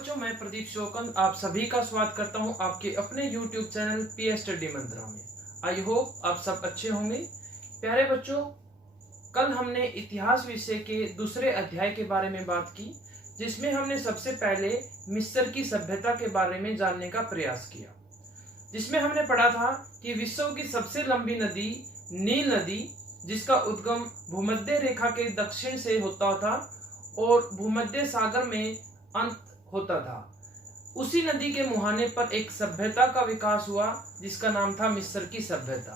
बच्चों, मैं प्रदीप शोकन आप सभी का स्वागत करता हूं आपके अपने YouTube चैनल पी स्टडी मंत्रा में। आई होप आप सब अच्छे होंगे। प्यारे बच्चों, कल हमने इतिहास विषय के दूसरे अध्याय के बारे में बात की, जिसमें हमने सबसे पहले मिस्र की सभ्यता के बारे में जानने का प्रयास किया, जिसमें हमने पढ़ा था कि विश्व की सबसे लंबी नदी नील नदी, जिसका उद्गम भूमध्य रेखा के दक्षिण से होता था और भूमध्य सागर में अंत होता था, उसी नदी के मुहाने पर एक सभ्यता का विकास हुआ जिसका नाम था मिस्र की सभ्यता।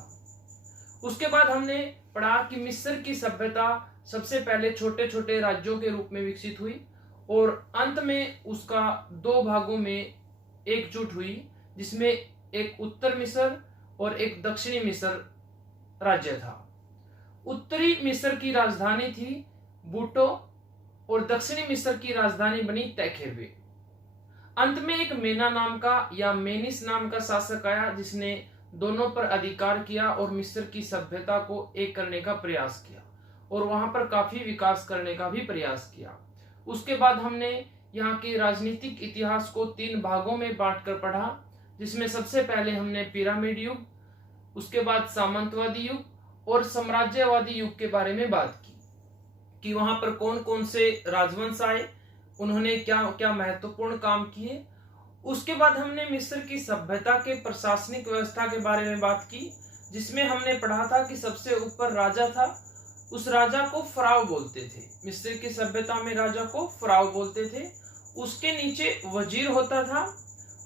उसके बाद हमने पढ़ा कि मिस्र की सभ्यता सबसे पहले छोटे छोटे राज्यों के रूप में विकसित हुई और अंत में उसका दो भागों में एकजुट हुई, जिसमें एक उत्तर मिस्र और एक दक्षिणी मिस्र राज्य था। उत्तरी मिस्र की राजधानी थी बूटो और दक्षिणी मिस्र की राजधानी बनी तैखेरवे। अंत में एक मेना नाम का या मेनिस नाम का शासक आया, जिसने दोनों पर अधिकार किया और मिस्र की सभ्यता को एक करने का प्रयास किया और वहां पर काफी विकास करने का भी प्रयास किया। उसके बाद हमने यहाँ के राजनीतिक इतिहास को तीन भागों में बांटकर पढ़ा, जिसमें सबसे पहले हमने पिरामिड युग, उसके बाद सामंतवादी युग और साम्राज्यवादी युग के बारे में बात की कि वहां पर कौन कौन से राजवंश आए, उन्होंने क्या क्या महत्वपूर्ण काम किए। उसके बाद हमने मिस्र की सभ्यता के प्रशासनिक व्यवस्था के बारे में बात की, जिसमें हमने पढ़ा था कि सबसे ऊपर राजा था, उस राजा को फराव बोलते थे। मिस्र की सभ्यता में राजा को फराव बोलते थे। उसके नीचे वजीर होता था।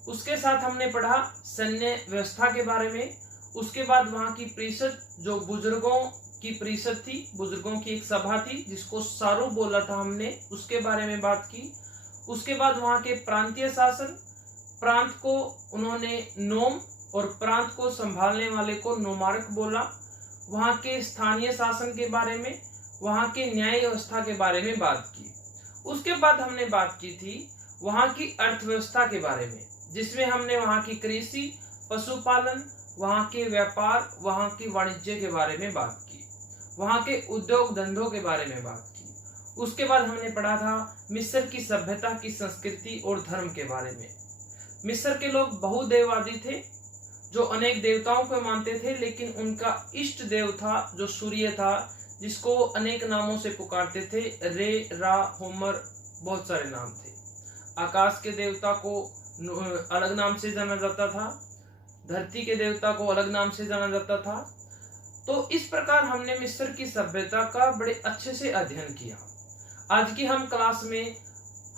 उसके साथ हमने पढ़ा सैन्य व्यवस्था के बारे में। उसके बाद वहां की परिषद, जो बुजुर्गों की परिषद थी, बुजुर्गों की एक सभा थी जिसको सारू बोला था हमने, उसके बारे में बात की। उसके बाद वहां के प्रांतीय शासन, प्रांत को उन्होंने नोम और प्रांत को संभालने वाले को नोमार्क बोला। वहां के स्थानीय शासन के बारे में, वहां के न्याय व्यवस्था के बारे में बात की। उसके बाद हमने बात की थी वहां की अर्थव्यवस्था के बारे में, जिसमें हमने वहां की कृषि, पशुपालन, वहां के व्यापार, वहां की वाणिज्य के बारे में बात की, वहां के उद्योग धंधों के बारे में बात की। उसके बाद हमने पढ़ा था मिस्र की सभ्यता की संस्कृति और धर्म के बारे में। मिस्र के लोग बहुदेववादी थे, जो अनेक देवताओं को मानते थे, लेकिन उनका इष्ट देव था जो सूर्य था, जिसको अनेक नामों से पुकारते थे, रे, रा, होमर, बहुत सारे नाम थे। आकाश के देवता को अलग नाम से जाना जाता था, धरती के देवता को अलग नाम से जाना जाता था। तो इस प्रकार हमने मिस्र की सभ्यता का बड़े अच्छे से अध्ययन किया। आज की हम क्लास में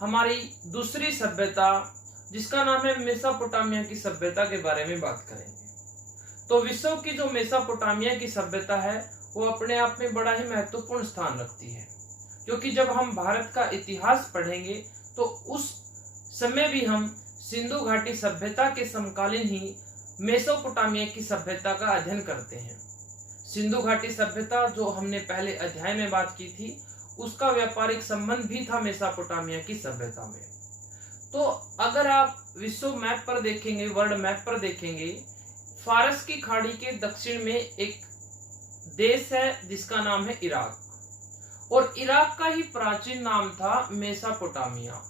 हमारी दूसरी सभ्यता, जिसका नाम है मेसोपोटामिया की सभ्यता के बारे में बात करेंगे। तो विश्व की जो मेसोपोटामिया की सभ्यता है वो अपने आप में बड़ा ही महत्वपूर्ण स्थान रखती है, क्योंकि जब हम भारत का इतिहास पढ़ेंगे तो उस समय भी हम सिंधु घाटी सभ्यता के समकालीन ही मेसोपोटामिया की सभ्यता का अध्ययन करते हैं। सिंधु घाटी सभ्यता, जो हमने पहले अध्याय में बात की थी, उसका व्यापारिक संबंध भी था मेसोपोटामिया की सभ्यता में। तो अगर आप विश्व मैप पर देखेंगे, वर्ल्ड मैप पर देखेंगे, फारस की खाड़ी के दक्षिण में एक देश है जिसका नाम है इराक, और इराक का ही प्राचीन नाम था मेसोपोटामिया।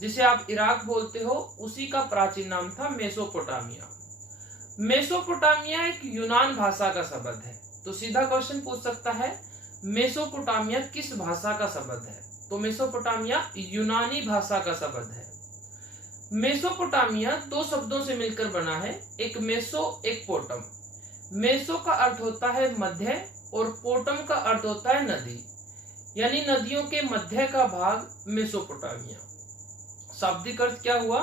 जिसे आप इराक बोलते हो, उसी का प्राचीन नाम था मेसोपोटामिया। मेसोपोटामिया एक यूनान भाषा का शब्द है। तो सीधा क्वेश्चन पूछ सकता है, मेसोपोटामिया किस भाषा का शब्द है? तो मेसोपोटामिया यूनानी भाषा का शब्द है। मेसोपोटामिया दो शब्दों से मिलकर बना है, एक मेसो, एक पोटम। मेसो का अर्थ होता है मध्य और पोटम का अर्थ होता है नदी, यानी नदियों के मध्य का भाग मेसोपोटामिया। शाब्दिक अर्थ क्या हुआ?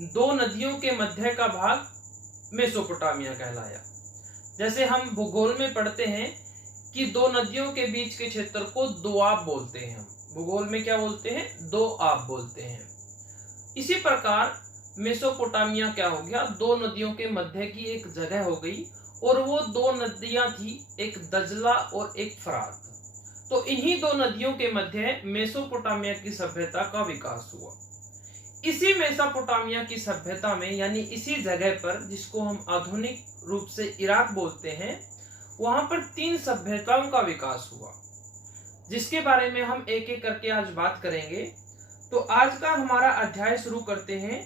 दो नदियों के मध्य का भाग मेसोपोटामिया कहलाया। जैसे हम भूगोल में पढ़ते हैं कि दो नदियों के बीच के क्षेत्र को दोआब बोलते हैं। हम भूगोल में क्या बोलते हैं? दोआब बोलते हैं। इसी प्रकार मेसोपोटामिया क्या हो गया? दो नदियों के मध्य की एक जगह हो गई, और वो दो नदियां थी, एक दजला और एक फरात। तो इन्हीं दो नदियों के मध्य मेसोपोटामिया की सभ्यता का विकास हुआ। इसी मेसोपोटामिया की सभ्यता में, यानी इसी जगह पर, जिसको हम आधुनिक रूप से इराक बोलते हैं, वहां पर तीन सभ्यताओं का विकास हुआ, जिसके बारे में हम एक एक करके आज बात करेंगे। तो आज का हमारा अध्याय शुरू करते हैं।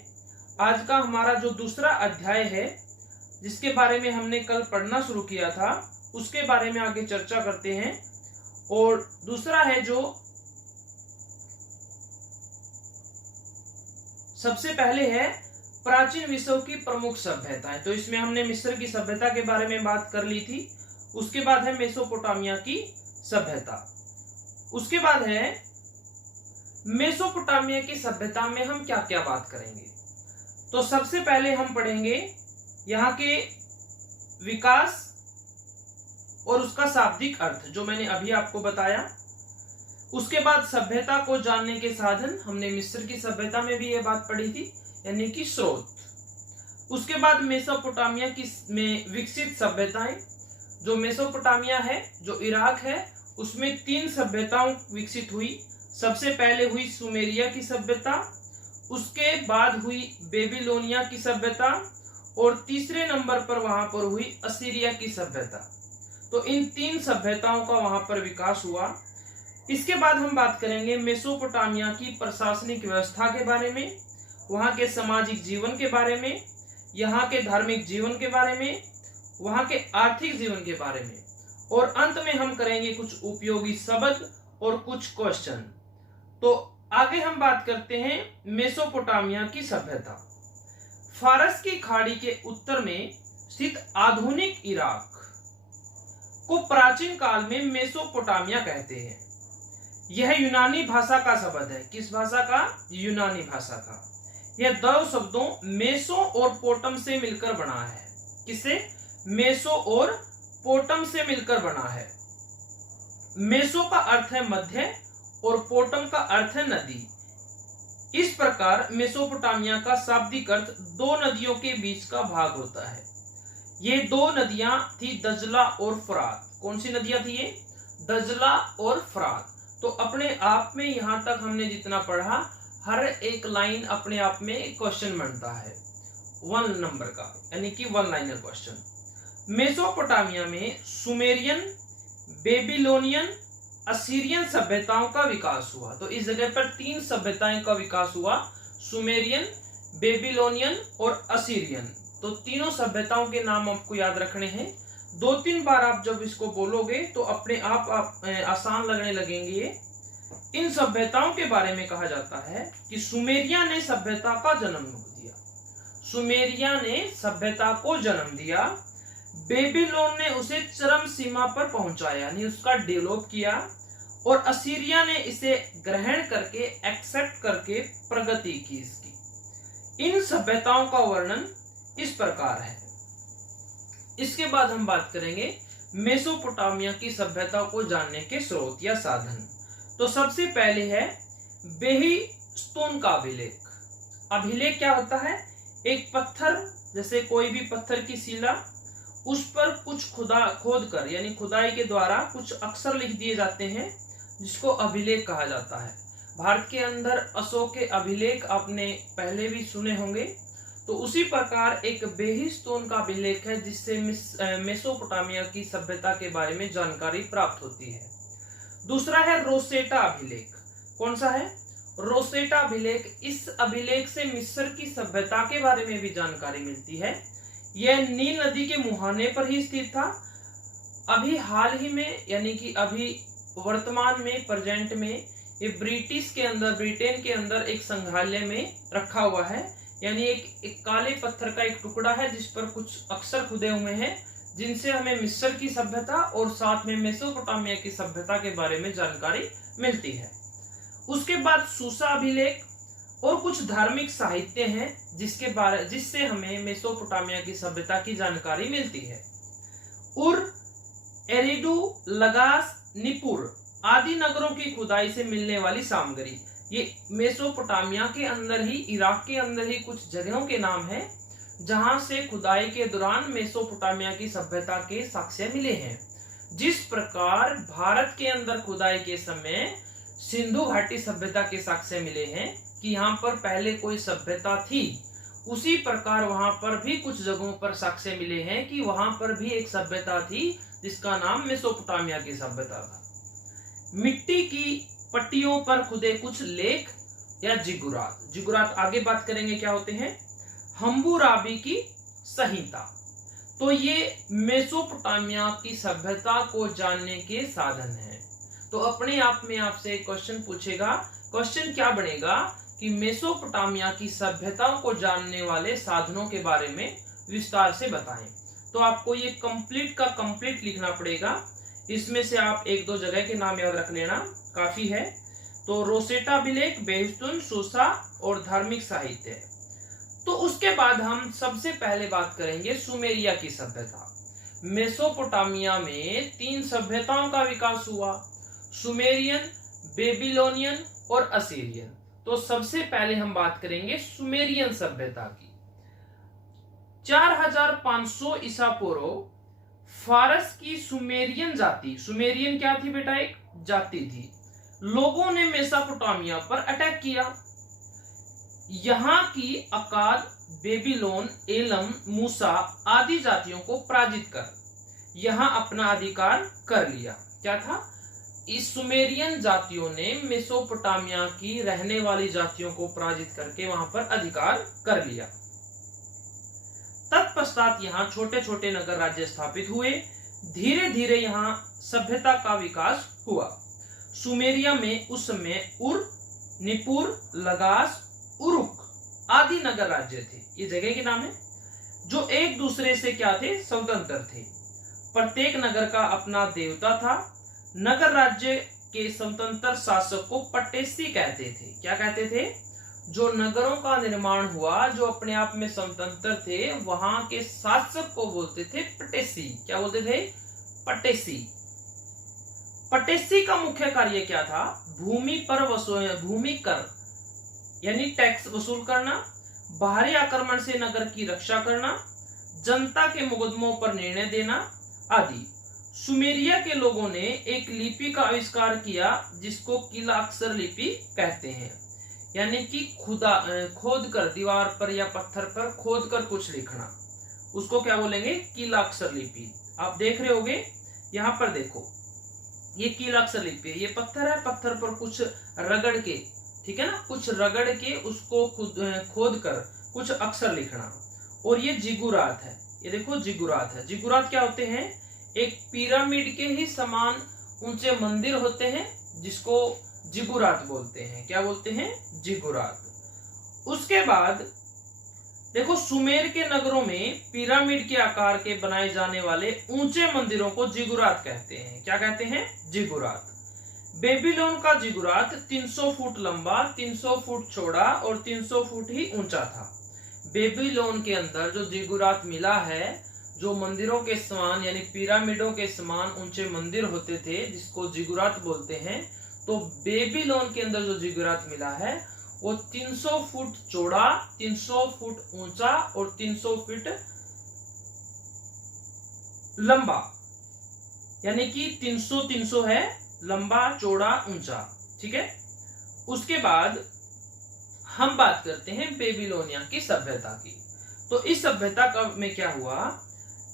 आज का हमारा जो दूसरा अध्याय है, जिसके बारे में हमने कल पढ़ना शुरू किया था, उसके बारे में आगे चर्चा करते हैं। और दूसरा है जो सबसे पहले है प्राचीन विश्व की प्रमुख सभ्यताएं। तो इसमें हमने मिस्र की सभ्यता के बारे में बात कर ली थी। उसके बाद है मेसोपोटामिया की सभ्यता। उसके बाद है मेसोपोटामिया की सभ्यता में हम क्या क्या बात करेंगे। तो सबसे पहले हम पढ़ेंगे यहाँ के विकास और उसका शाब्दिक अर्थ, जो मैंने अभी आपको बताया। उसके बाद सभ्यता को जानने के साधन, हमने मिस्र की सभ्यता में भी ये बात पढ़ी थी, यानी कि स्रोत। उसके बाद मेसोपोटामिया की में विकसित सभ्यताएं। जो मेसोपोटामिया है, जो इराक है, उसमें 3 सभ्यताएं विकसित हुई। सबसे पहले हुई सुमेरिया की सभ्यता, उसके बाद हुई बेबीलोनिया की सभ्यता, और तीसरे नंबर पर वहां पर हुई असीरिया की सभ्यता। तो इन 3 सभ्यताओं का वहां पर विकास हुआ। इसके बाद हम बात करेंगे मेसोपोटामिया की प्रशासनिक व्यवस्था के बारे में, वहां के सामाजिक जीवन के बारे में, यहाँ के धार्मिक जीवन के बारे में, वहां के आर्थिक जीवन के बारे में, और अंत में हम करेंगे कुछ उपयोगी शब्द और कुछ क्वेश्चन। तो आगे हम बात करते हैं मेसोपोटामिया की सभ्यता। फारस की खाड़ी के उत्तर में स्थित आधुनिक इराक को प्राचीन काल में मेसोपोटामिया कहते हैं। यह यूनानी भाषा का शब्द है। किस भाषा का? यूनानी भाषा का। यह 2 शब्दों मेसो और पोटम से मिलकर बना है। किससे? मेसो और पोटम से मिलकर बना है। मेसो का अर्थ है मध्य और पोटम का अर्थ है नदी। इस प्रकार मेसोपोटामिया का शाब्दिक अर्थ 2 नदियों के बीच का भाग होता है। ये 2 नदियां थी, दजला और फरात। कौन सी नदियां थी ये? दजला और फरात। तो अपने आप में यहां तक हमने जितना पढ़ा, हर एक लाइन अपने आप में एक क्वेश्चन बनता है 1 नंबर का, यानी कि 1 लाइनर क्वेश्चन। मेसोपोटामिया में सुमेरियन, बेबीलोनियन, असीरियन सभ्यताओं का विकास हुआ। तो इस जगह पर 3 सभ्यताएं का विकास हुआ, सुमेरियन, बेबीलोनियन और असीरियन। तो तीनों सभ्यताओं के नाम आपको याद रखने हैं। 2-3 बार आप जब इसको बोलोगे तो अपने आप आसान लगने लगेंगे। इन सभ्यताओं के बारे में कहा जाता है कि सुमेरिया ने सभ्यता का जन्म दिया। सुमेरिया ने सभ्यता को जन्म दिया। बेबीलोन ने उसे चरम सीमा पर पहुंचाया, यानी उसका डेवलप किया, और असीरिया ने इसे ग्रहण करके, एक्सेप्ट करके प्रगति की इसकी। इन सभ्यताओं का वर्णन इस प्रकार है। इसके बाद हम बात करेंगे मेसोपोटामिया की सभ्यता को जानने के स्रोत या साधन। तो सबसे पहले है बेहिस्तून का अभिलेख। अभिलेख क्या होता है? एक पत्थर, जैसे कोई भी पत्थर की शिला, उस पर कुछ खोद कर, यानी खुदाई के द्वारा कुछ अक्षर लिख दिए जाते हैं, जिसको अभिलेख कहा जाता है। भारत के अंदर अशोक के अभिलेख आपने पहले भी सुने होंगे। तो उसी प्रकार एक बेहिस्तून का अभिलेख है, जिससे मेसोपोटामिया की सभ्यता के बारे में जानकारी प्राप्त होती है। दूसरा है रोसेटा अभिलेख। कौन सा है? रोसेटा अभिलेख। इस अभिलेख से मिस्र की सभ्यता के बारे में भी जानकारी मिलती है। यह नील नदी के मुहाने पर ही स्थित था। अभी हाल ही में, यानी कि अभी वर्तमान में, प्रेजेंट में, ये ब्रिटेन के अंदर एक संग्रहालय में रखा हुआ है। यानी एक काले पत्थर का एक टुकड़ा है, जिस पर कुछ अक्षर खुदे हुए हैं, जिनसे हमें मिस्र की सभ्यता और साथ में मेसोपोटामिया की सभ्यता के बारे में जानकारी मिलती है। उसके बाद सूसा अभिलेख और कुछ धार्मिक साहित्य हैं, जिससे हमें मेसोपोटामिया की सभ्यता की जानकारी मिलती है। उर, एरिडू, लगास, निपुर आदि नगरों की खुदाई से मिलने वाली सामग्री, ये मेसोपोटामिया के अंदर ही, इराक के अंदर ही कुछ जगहों के नाम हैं, जहां से खुदाई के दौरान मेसोपोटामिया की सभ्यता के साक्ष्य मिले हैं। जिस प्रकार भारत के अंदर खुदाई के समय सिंधु घाटी सभ्यता के साक्ष्य मिले हैं कि यहाँ पर पहले कोई सभ्यता थी, उसी प्रकार वहां पर भी कुछ जगहों पर साक्ष्य मिले हैं कि वहां पर भी एक सभ्यता थी, जिसका नाम मेसोपोटामिया की सभ्यता था। मिट्टी की पट्टियों पर खुदे कुछ लेख या जिगुरात। जिगुरात आगे बात करेंगे क्या होते हैं। हम्बुराबी की संहिता, तो ये मेसोपोटामिया की सभ्यता को जानने के साधन है। तो अपने आप में आपसे एक क्वेश्चन पूछेगा, क्वेश्चन क्या बनेगा कि मेसोपोटामिया की सभ्यताओं को जानने वाले साधनों के बारे में विस्तार से बताएं। तो आपको ये कंप्लीट का कंप्लीट लिखना पड़ेगा। इसमें से आप एक दो जगह के नाम याद रख लेना, काफी है। तो रोसेटा अभिलेख, बेहुस्तुन, सूसा और धार्मिक साहित्य। तो उसके बाद हम सबसे पहले बात करेंगे सुमेरिया की सभ्यता। मेसोपोटामिया में 3 सभ्यताओं का विकास हुआ, सुमेरियन, बेबीलोनियन और असीरियन। तो सबसे पहले हम बात करेंगे सुमेरियन सभ्यता की। 4500 ईसा पूर्व फारस की सुमेरियन जाति, सुमेरियन क्या थी बेटा, एक जाति थी, लोगों ने मेसोपोटामिया पर अटैक किया। यहां की अकाद, बेबीलोन, एलम, मूसा आदि जातियों को पराजित कर यहां अपना अधिकार कर लिया। क्या था, इस सुमेरियन जातियों ने मेसोपोटामिया की रहने वाली जातियों को पराजित करके वहां पर अधिकार कर लिया। तत्पश्चात यहाँ छोटे छोटे नगर राज्य स्थापित हुए। धीरे धीरे यहाँ सभ्यता का विकास हुआ। सुमेरिया में उस समय उर, निपुर, लगास, उरुक आदि नगर राज्य थे। ये जगह के नाम है, जो एक दूसरे से क्या थे, स्वतंत्र थे। प्रत्येक नगर का अपना देवता था। नगर राज्य के स्वतंत्र शासक को पटेसी कहते थे। क्या कहते थे, जो नगरों का निर्माण हुआ, जो अपने आप में स्वतंत्र थे, वहां के शासक को बोलते थे पटेसी। क्या बोलते थे, पटेसी। पटेसी का मुख्य कार्य क्या था, भूमि कर यानी टैक्स वसूल करना, बाहरी आक्रमण से नगर की रक्षा करना, जनता के मुकदमों पर निर्णय देना आदि। सुमेरिया के लोगों ने एक लिपि का आविष्कार किया जिसको किला अक्षर लिपि कहते हैं, यानी कि खोद कर दीवार पर या पत्थर पर खोद कर कुछ लिखना, उसको क्या बोलेंगे, किला अक्षर लिपि। आप देख रहे होगे, यहाँ पर देखो, ये किला अक्षर लिपि है, ये पत्थर है, पत्थर पर कुछ रगड़ के, ठीक है ना, कुछ रगड़ के उसको खोद कर कुछ अक्षर लिखना। और ये जिगुरात है, ये देखो जिगुरात है। जिगुरात क्या होते हैं, एक पिरामिड के ही समान ऊंचे मंदिर होते हैं जिसको जिगुरात बोलते हैं। क्या बोलते हैं, जिगुरात। उसके बाद देखो, सुमेर के नगरों में पिरामिड के आकार के बनाए जाने वाले ऊंचे मंदिरों को जिगुरात कहते हैं। क्या कहते हैं, जिगुरात। बेबीलोन का जिगुरात 300 फुट लंबा, 300 फुट चौड़ा और 300 फुट ही ऊंचा था। बेबीलोन के अंदर जो जिगुरात मिला है, जो मंदिरों के समान यानी पिरामिडों के समान ऊंचे मंदिर होते थे जिसको जिगुरात बोलते हैं, तो बेबीलोन के अंदर जो जिगुरात मिला है वो 300 फुट चौड़ा, 300 फुट ऊंचा और 300 फुट लंबा, यानी कि 300 है, लंबा, चौड़ा, ऊंचा। ठीक है। उसके बाद हम बात करते हैं बेबीलोनिया की सभ्यता की। तो इस सभ्यता का में क्या हुआ,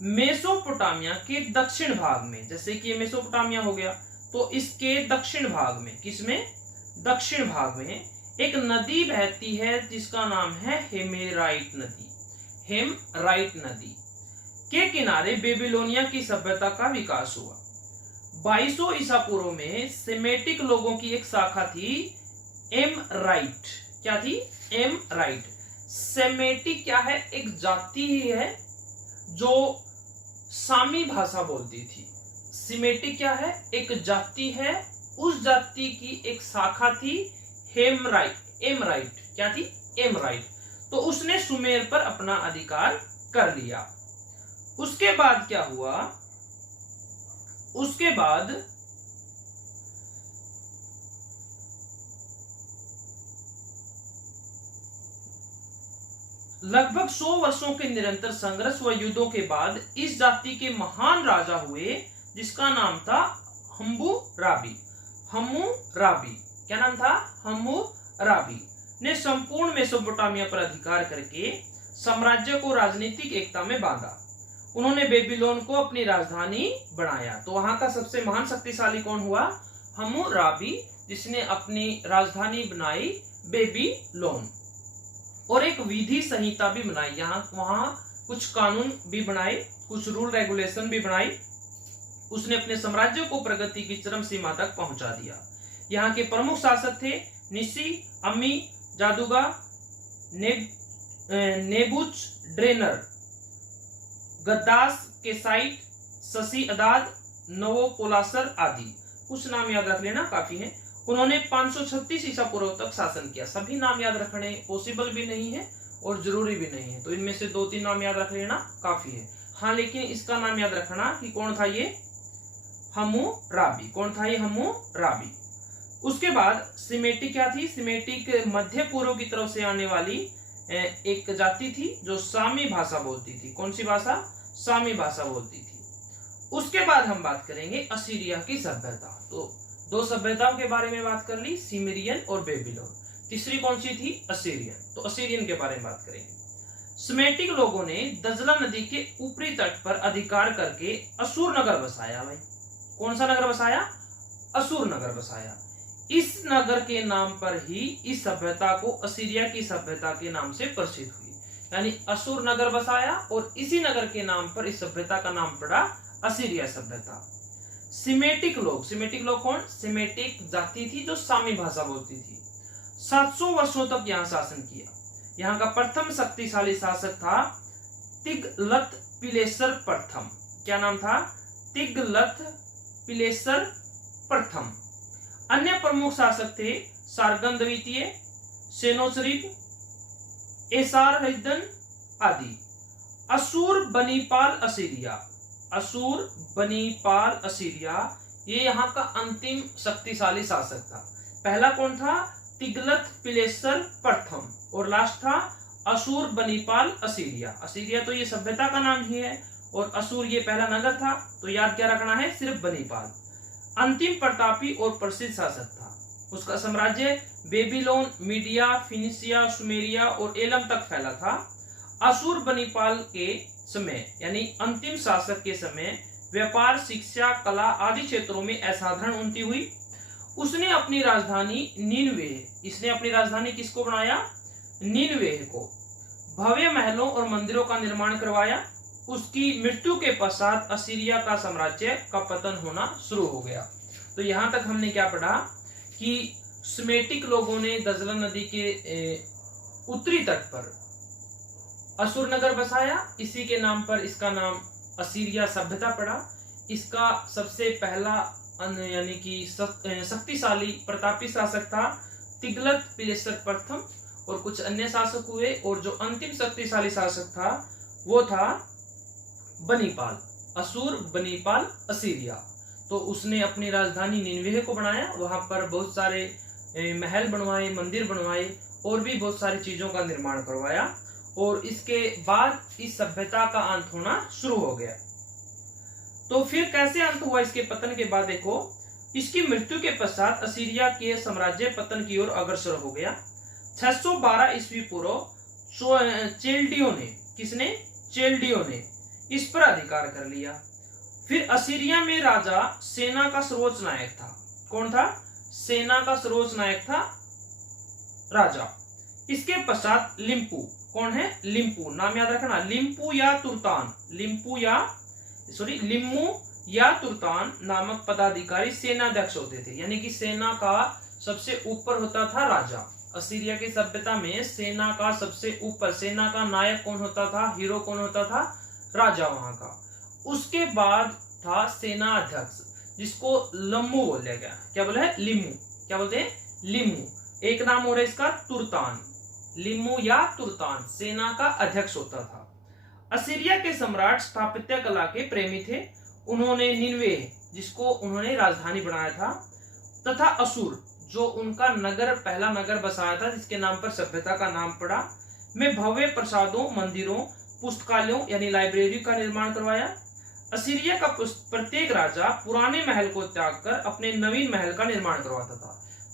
मेसोपोटामिया के दक्षिण भाग में, जैसे कि ये मेसोपोटामिया हो गया, तो इसके दक्षिण भाग में, किसमें, दक्षिण भाग में एक नदी बहती है जिसका नाम है हेमेराइट नदी। हेमराइट नदी के किनारे बेबीलोनिया की सभ्यता का विकास हुआ। 2200 ईसा पूर्व में सेमेटिक लोगों की एक शाखा थी, एमराइट। क्या थी, एमराइट। सेमेटिक क्या है, एक जाति ही है जो सामी भाषा बोलती थी। सेमेटिक क्या है, एक जाति है, उस जाति की एक शाखा थी हेमराइट, एमराइट। क्या थी, एमराइट। तो उसने सुमेर पर अपना अधिकार कर लिया। उसके बाद क्या हुआ, उसके बाद लगभग 100 वर्षों के निरंतर संघर्ष व युद्धों के बाद इस जाति के महान राजा हुए जिसका नाम था हम्मुराबी। हम्मुराबी, क्या नाम था, हम्मुराबी ने संपूर्ण मेसोपोटामिया पर अधिकार करके साम्राज्य को राजनीतिक एकता में बांधा। उन्होंने बेबीलोन को अपनी राजधानी बनाया। तो वहां का सबसे महान शक्तिशाली कौन हुआ, हम्मुराबी, जिसने अपनी राजधानी बनाई बेबीलोन। और एक विधि संहिता भी बनाई, यहाँ वहां कुछ कानून भी बनाए, कुछ रूल रेगुलेशन भी बनाई। उसने अपने साम्राज्य को प्रगति की चरम सीमा तक पहुंचा दिया। यहाँ के प्रमुख शासक थे निसी, अम्मी, जादूगा, नेबुचड्रेनर, गद्दास, केसाइट, शशि अदाद, नवोपोलासर आदि। कुछ नाम याद रख लेना, काफी है। उन्होंने 536 ईसा पूर्व तक शासन किया। सभी नाम याद रखने पॉसिबल भी नहीं है और जरूरी भी नहीं है, तो इनमें से 2-3 नाम याद रख लेना काफी है। हाँ, लेकिन इसका नाम याद रखना कि कौन था ये, हम्मुराबी। कौन था ये, हम्मुराबी। उसके बाद सिमेटिक क्या थी, सिमेटिक मध्य पूर्व की तरफ से आने वाली एक जाति थी जो सामी भाषा बोलती थी। कौन सी भाषा, सामी भाषा बोलती थी। उसके बाद हम बात करेंगे असीरिया की सभ्यता। तो 2 सभ्यताओं के बारे में बात कर ली, सिमेरियन और बेबीलोन। तीसरी कौन सी थी, असीरियन। तो असीरियन के बारे में बात करेंगे। सिमेटिक लोगों ने दजला नदी के ऊपरी तट पर अधिकार करके असुर नगर बसाया। भाई कौन सा नगर बसाया, असुर नगर बसाया। इस नगर के नाम पर ही इस सभ्यता को असीरिया की सभ्यता के नाम से प्रसिद्ध हुई। यानी असुर नगर बसाया और इसी नगर के नाम पर इस सभ्यता का नाम पड़ा असीरिया सभ्यता। सिमेटिक लोग कौन, सिमेटिक जाति थी जो सामी भाषा बोलती थी। 700 वर्षों तक यहाँ शासन किया। यहाँ का प्रथम शक्तिशाली शासक था तिग्लत-पिलेसर प्रथम। क्या नाम था, तिग्लत-पिलेसर प्रथम। अन्य प्रमुख शासक थे सारगन द्वितीय, सेनोसरिब, एसारहिद्दन आदि। असूर बनीपाल असीरिया, ये यहाँ का अंतिम शक्तिशाली शासक था। पहला कौन था, तिग्लत-पिलेसर प्रथम, और लास्ट था असूर बनीपाल असीरिया। असीरिया तो ये सभ्यता का नाम ही है और असूर ये पहला नगर था, तो याद क्या रखना है, सिर्फ बनीपाल। अंतिम प्रतापी और प्रसिद्ध शासक था। उसका साम्राज्य बेबीलोन, मीडिया, फिनिशिया, सुमेरिया और एलम तक फैला था। असुर बनीपाल के समय यानी अंतिम शासक के समय व्यापार, शिक्षा, कला आदि क्षेत्रों में असाधारण उन्नति हुई। उसने अपनी राजधानी इसने अपनी राजधानी किसको बनाया, नीनवेह को। भव्य महलों और मंदिरों का निर्माण करवाया। उसकी मृत्यु के पश्चात असीरिया का साम्राज्य का पतन होना शुरू हो गया। तो यहां तक हमने क्या पढ़ा कि सिमेटिक लोगों ने दजला नदी के उत्तरी तट पर असुर नगर बसाया। इसी के नाम पर इसका नाम असीरिया सभ्यता पड़ा। इसका सबसे पहला यानी कि शक्तिशाली प्रतापी शासक था तिग्लत-पिलेसर प्रथम, और कुछ अन्य शासक हुए, और जो अंतिम शक्तिशाली शासक था वो था बनीपाल, असुर बनीपाल असीरिया। तो उसने अपनी राजधानी निनवेह को बनाया, वहां पर बहुत सारे महल बनवाए, मंदिर बनवाए और भी बहुत सारी चीजों का निर्माण करवाया, और इसके बाद इस सभ्यता का अंत होना शुरू हो गया। तो फिर कैसे अंत हुआ इसके पतन के बाद, देखो इसकी मृत्यु के पश्चात असीरिया के साम्राज्य पतन की ओर अग्रसर हो गया। 612 ईस्वी पूर्व चेल्डियो ने, किसने, चेल्डियो ने इस पर अधिकार कर लिया। फिर असीरिया में राजा सेना का सर्वोच्च नायक था। कौन था, सेना का सर्वोच्च नायक था राजा। इसके पश्चात लिम्पू, कौन है, लिम्पू, नाम याद रखना, लिम्पू या तुर्तान नामक पदाधिकारी सेनाध्यक्ष होते थे। यानी कि सेना का सबसे ऊपर होता था राजा। असीरिया की सभ्यता में सेना का सबसे ऊपर, सेना का नायक कौन होता था, हीरो कौन होता था, राजा वहां का। उसके बाद था सेना अध्यक्ष, जिसको लम्मू बोला गया। क्या बोला है, लिम्मू। क्या बोलते हैं, लिम्मू। एक नाम हो रहा है इसका तुर्तान, लिम्मू या तुर्तान सेना का अध्यक्ष होता था। असीरिया के सम्राट स्थापत्य कला के प्रेमी थे। उन्होंने निनवेह, जिसको उन्होंने राजधानी बनाया था, तथा असुर, जो उनका नगर, पहला नगर बसाया था जिसके नाम पर सभ्यता का नाम पड़ा, में भव्य प्रसादों, मंदिरों, पुस्तकालयों यानी लाइब्रेरी का निर्माण करवाया। असीरिया का प्रत्येक राजा पुराने महल को त्याग कर अपने नवीन महल का निर्माण करवाता था।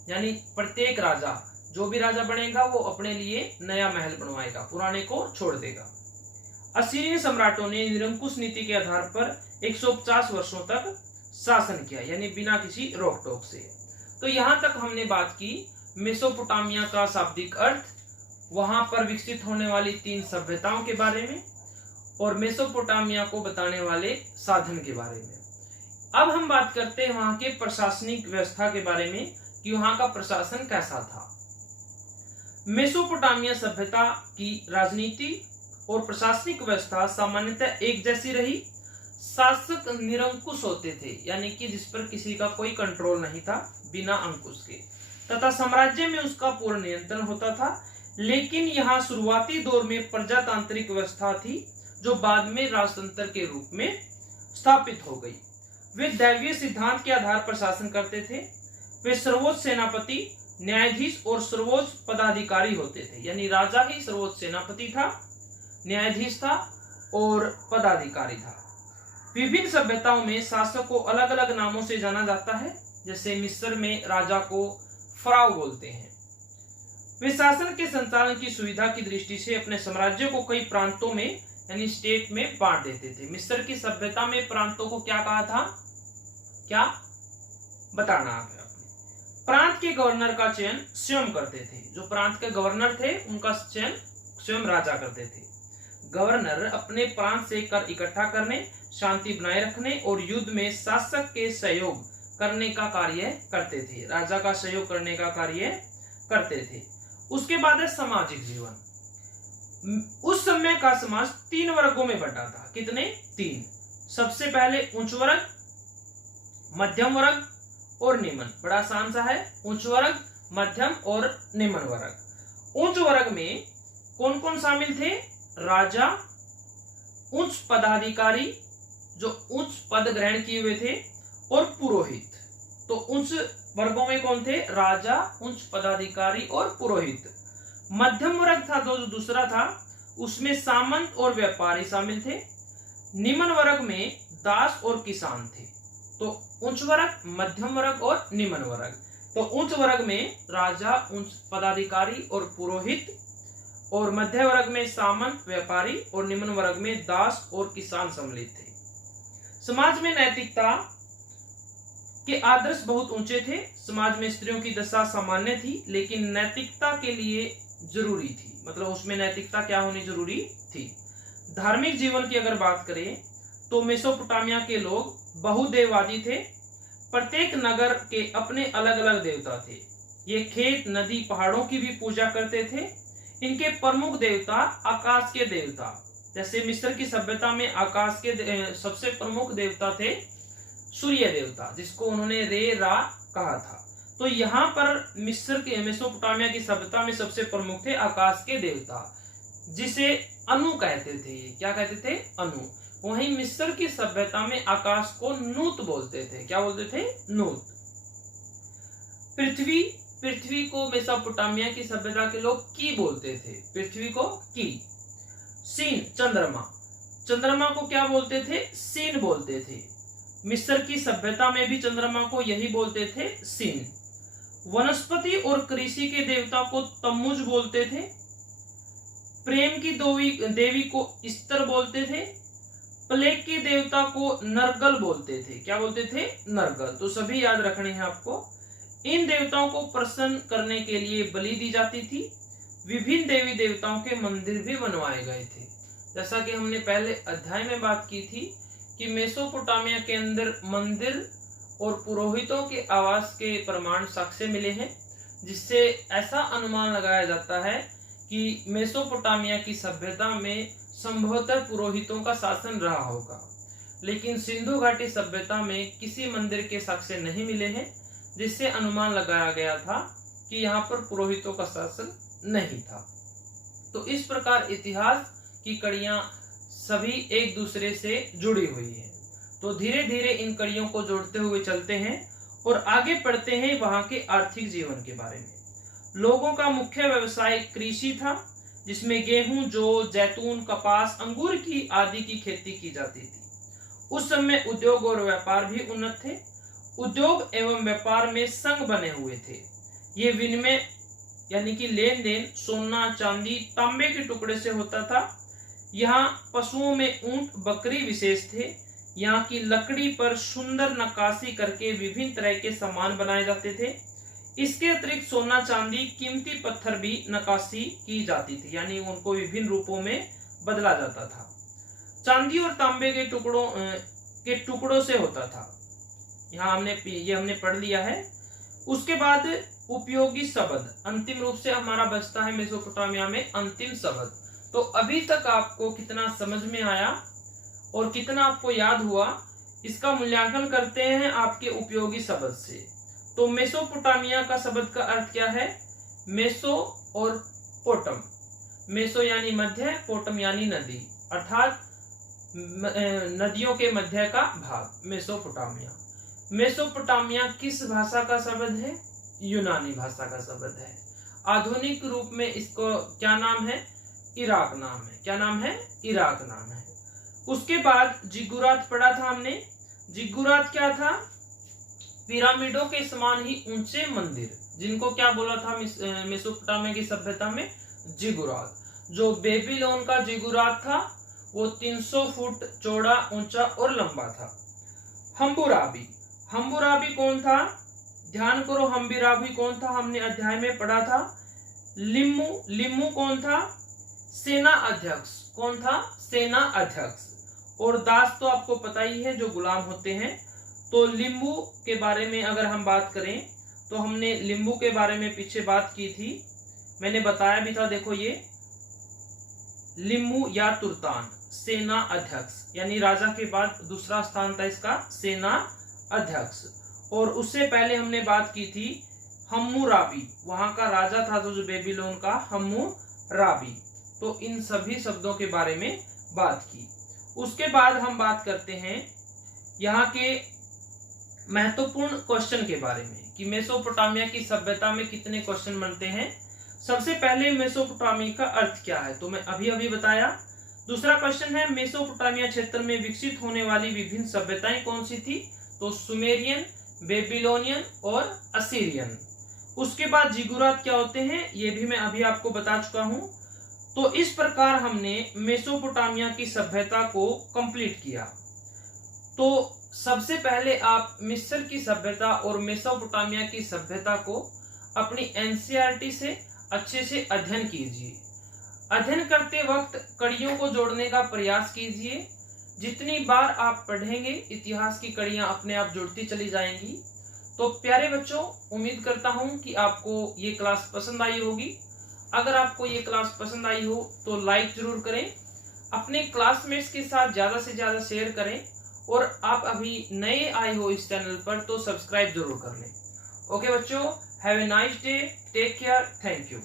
यानी प्रत्येक राजा, जो भी राजा बनेगा वो अपने लिए नया महल बनवाएगा, पुराने को छोड़ देगा। असीरियन सम्राटों ने निरंकुश नीति के आधार पर 150 वर्षों तक शासन किया, यानी बिना किसी रोक टोक से। तो यहां तक हमने बात की मेसोपोटामिया का शाब्दिक अर्थ, वहां पर विकसित होने वाली 3 सभ्यताओं के बारे में और मेसोपोटामिया को बताने वाले साधन के बारे में। अब हम बात करते हैं वहां के प्रशासनिक व्यवस्था के बारे में कि वहां का प्रशासन कैसा था। मेसोपोटामिया सभ्यता की राजनीति और प्रशासनिक व्यवस्था सामान्यतः एक जैसी रही। शासक निरंकुश होते थे, यानी कि जिस पर किसी का कोई कंट्रोल नहीं था बिना अंकुश के, तथा साम्राज्य में उसका पूर्ण नियंत्रण होता था। लेकिन यहाँ शुरुआती दौर में प्रजातांत्रिक व्यवस्था थी जो बाद में राजतंत्र के रूप में स्थापित हो गई। वे दैवीय सिद्धांत के आधार पर शासन करते थे। वे सर्वोच्च सेनापति, न्यायाधीश और सर्वोच्च पदाधिकारी होते थे, यानी राजा ही सर्वोच्च सेनापति था, न्यायाधीश था और पदाधिकारी था। विभिन्न सभ्यताओं में शासक को अलग अलग नामों से जाना जाता है। जैसे मिस्र में राजा को फराव बोलते हैं। वे शासन के संचालन की सुविधा की दृष्टि से अपने साम्राज्य को कई प्रांतों में यानी स्टेट में बांट देते थे। मिस्र की सभ्यता में प्रांतों को क्या कहा था, क्या बताना आपने? प्रांत के गवर्नर का चयन स्वयं करते थे। जो प्रांत के गवर्नर थे उनका चयन स्वयं राजा करते थे। गवर्नर अपने प्रांत से कर इकट्ठा करने, शांति बनाए रखने और युद्ध में शासक के सहयोग करने का कार्य करते थे। राजा का सहयोग करने का कार्य करते थे। उसके बाद है सामाजिक जीवन। उस समय का समाज 3 वर्गों में बंटा था। कितने? 3। सबसे पहले उच्च वर्ग, मध्यम वर्ग और निम्न। बड़ा आसान सा है, उच्च वर्ग, मध्यम और निम्न वर्ग। उच्च वर्ग में कौन कौन शामिल थे? राजा, उच्च पदाधिकारी जो उच्च पद ग्रहण किए हुए थे और पुरोहित। तो उच्च वर्गों में कौन थे? राजा, उच्च पदाधिकारी और पुरोहित। मध्यम वर्ग था जो दूसरा था, उसमें सामंत और व्यापारी शामिल थे। निम्न वर्ग में दास और किसान थे। तो उच्च वर्ग, मध्यम वर्ग और निम्न वर्ग। तो उच्च वर्ग में राजा, उच्च पदाधिकारी और पुरोहित, और मध्य वर्ग में सामंत, व्यापारी और निम्न वर्ग में दास और किसान सम्मिलित थे। समाज में नैतिकता के आदर्श बहुत ऊंचे थे। समाज में स्त्रियों की दशा सामान्य थी, लेकिन नैतिकता के लिए जरूरी थी। मतलब उसमें नैतिकता क्या होनी जरूरी थी। धार्मिक जीवन की अगर बात करें तो मेसोपोटामिया के लोग बहुदेववादी थे। प्रत्येक नगर के अपने अलग अलग देवता थे। ये खेत, नदी, पहाड़ों की भी पूजा करते थे। इनके प्रमुख देवता आकाश के देवता, जैसे मिस्र की सभ्यता में आकाश के सबसे प्रमुख देवता थे सूर्य देवता, जिसको उन्होंने रे रा कहा था। तो यहाँ पर मिस्र के मेसोपोटामिया की सभ्यता में सबसे प्रमुख थे आकाश के देवता, जिसे अनु कहते थे। क्या कहते थे? अनु। वहीं मिस्र की सभ्यता में आकाश को नूत बोलते थे। क्या बोलते थे? नूत। पृथ्वी को मेसोपोटामिया की सभ्यता के लोग की बोलते थे। पृथ्वी को की। सीन, चंद्रमा को क्या बोलते थे? सीन बोलते थे। मिस्र की सभ्यता में भी चंद्रमा को यही बोलते थे, सीन। वनस्पति और कृषि के देवता को तम्मुज बोलते थे। प्रेम की देवी को इस्तर बोलते थे। प्लेग के देवता को नरगल बोलते थे। क्या बोलते थे? नरगल। तो सभी याद रखने हैं आपको। इन देवताओं को प्रसन्न करने के लिए बलि दी जाती थी। विभिन्न देवी देवताओं के मंदिर भी बनवाए गए थे। जैसा कि हमने पहले अध्याय में बात की थी कि मेसोपोटामिया के अंदर मंदिर और पुरोहितों के आवास के प्रमाण साक्ष्य मिले हैं, जिससे ऐसा अनुमान लगाया जाता है कि मेसोपोटामिया की सभ्यता में संभवतः पुरोहितों का शासन रहा होगा। लेकिन सिंधु घाटी सभ्यता में किसी मंदिर के साक्ष्य नहीं मिले हैं, जिससे अनुमान लगाया गया था कि यहाँ पर पुरोहितों का शासन नहीं था। तो इस प्रकार इतिहास की कड़ियां सभी एक दूसरे से जुड़ी हुई है। तो धीरे धीरे इन कड़ियों को जोड़ते हुए चलते हैं और आगे पढ़ते हैं वहां के आर्थिक जीवन के बारे में। लोगों का मुख्य व्यवसाय कृषि था, जिसमें गेहूं, जौ, जैतून, कपास, अंगूर की आदि की खेती की जाती थी। उस समय उद्योग और व्यापार भी उन्नत थे। उद्योग एवं व्यापार में संघ बने हुए थे। ये विनिमय यानी कि लेन देन सोना, चांदी, तांबे के टुकड़े से होता था। यहाँ पशुओं में ऊंट, बकरी विशेष थे। यहाँ की लकड़ी पर सुंदर नक्काशी करके विभिन्न तरह के सामान बनाए जाते थे। इसके अतिरिक्त सोना, चांदी, कीमती पत्थर भी नक्काशी की जाती थी, यानी उनको विभिन्न रूपों में बदला जाता था। चांदी और तांबे के टुकड़ों से होता था। यहाँ हमने पढ़ लिया है। उसके बाद उपयोगी शब्द, अंतिम रूप से हमारा बचता है मेसोपोटामिया में अंतिम शब्द। तो अभी तक आपको कितना समझ में आया और कितना आपको याद हुआ, इसका मूल्यांकन करते हैं आपके उपयोगी शब्द से। तो मेसोपोटामिया का शब्द का अर्थ क्या है? मेसो और पोटम। मेसो यानी मध्य, पोटम यानी नदी, अर्थात नदियों के मध्य का भाग, मेसोपोटामिया। मेसोपोटामिया किस भाषा का शब्द है? यूनानी भाषा का शब्द है। आधुनिक रूप में इसको क्या नाम है? इराक नाम है। क्या नाम है? इराक नाम है। उसके बाद जिगुरात पढ़ा था हमने। जिगुरात क्या था? पिरामिडों के समान ही ऊंचे मंदिर, जिनको क्या बोला था मेसोपोटामिया की सभ्यता में? जिगुरात। जो बेबीलोन का जिगुरात था वो 300 फुट चौड़ा, ऊंचा और लंबा था। हम्मुराबी। हम्मुराबी कौन था? ध्यान करो, हम्मुराबी कौन था? हमने अध्याय में पढ़ा था। लिम्मू। लिम्मू कौन था? सेना अध्यक्ष। कौन था? सेना अध्यक्ष। और दास तो आपको पता ही है, जो गुलाम होते हैं। तो लिम्बू के बारे में अगर हम बात करें तो हमने लिम्बू के बारे में पीछे बात की थी, मैंने बताया भी था। देखो ये लिम्बू या तुर्तान, सेना अध्यक्ष, यानी राजा के बाद दूसरा स्थान था इसका, सेना अध्यक्ष। और उससे पहले हमने बात की थी हम्मुराबी, वहां का राजा था जो बेबीलोन का, हम्मुराबी। तो इन सभी शब्दों के बारे में बात की। उसके बाद हम बात करते हैं यहाँ के महत्वपूर्ण क्वेश्चन के बारे में कि मेसोपोटामिया की सभ्यता में कितने क्वेश्चन बनते हैं। सबसे पहले मेसोपोटामिया का अर्थ क्या है, तो मैं अभी बताया। दूसरा क्वेश्चन है मेसोपोटामिया क्षेत्र में विकसित होने वाली विभिन्न सभ्यताएं कौन सी थी? तो सुमेरियन, बेबीलोनियन और असीरियन। उसके बाद जिगुरात क्या होते हैं, ये भी मैं अभी आपको बता चुका हूं। तो इस प्रकार हमने मेसोपोटामिया की सभ्यता को कंप्लीट किया। तो सबसे पहले आप मिस्र की सभ्यता और मेसोपोटामिया की सभ्यता को अपनी एनसीईआरटी से अच्छे से अध्ययन कीजिए। अध्ययन करते वक्त कड़ियों को जोड़ने का प्रयास कीजिए। जितनी बार आप पढ़ेंगे इतिहास की कड़ियां अपने आप जुड़ती चली जाएंगी। तो प्यारे बच्चों, उम्मीद करता हूं कि आपको ये क्लास पसंद आई होगी। अगर आपको ये क्लास पसंद आई हो तो लाइक जरूर करें, अपने क्लासमेट्स के साथ ज्यादा से ज्यादा शेयर करें, और आप अभी नए आए हो इस चैनल पर तो सब्सक्राइब जरूर कर लें। ओके बच्चों, have a nice day, take care, thank you.